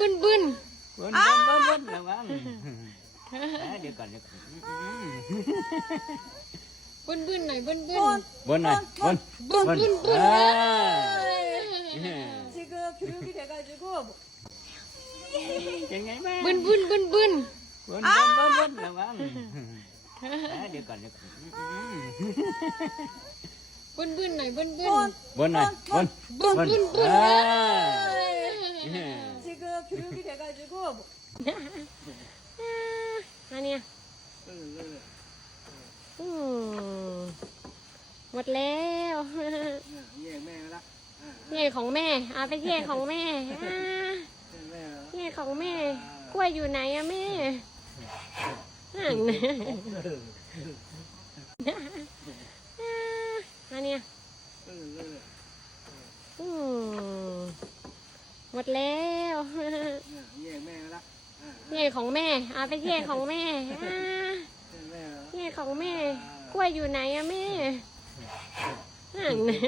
บึ้นบึ้น บนบนบนบนระวังเดี๋ยวก่อนเดี๋ยวก่อน บึ้นบึ้นหน่อยบึ้นบึ้น บนหน่อยบน บึ้นบึ้นบึ้น อ่า 지금 교육이 돼가지고 เป็นไงบ้าง บึ้นบึ้นบึ้นบึ้น บนบนบนบนระวังเดี๋ยวก่อนเดี๋ยวก่อน บึ้นบึ้นหน่อยบึ้นบึ้น บนหน่อยบน บึ้น บน บึ้นบึ้น อ่า 지금 교육이 돼가지고 อันเนี้ยอืมหมดแล้วนี่ของแม่เอาไปเที่ยของแม่อ่านี่ของแม่ กล้วยอยู่ไหนอะแม่นั่นอัน หมดแล้วเงี้ยแม่ละเงี้ยของแม่เอาไปเงี้ยของแม่เงี้ยของแม่ กล้วยอยู่ไหนอะแม่ห่างนะ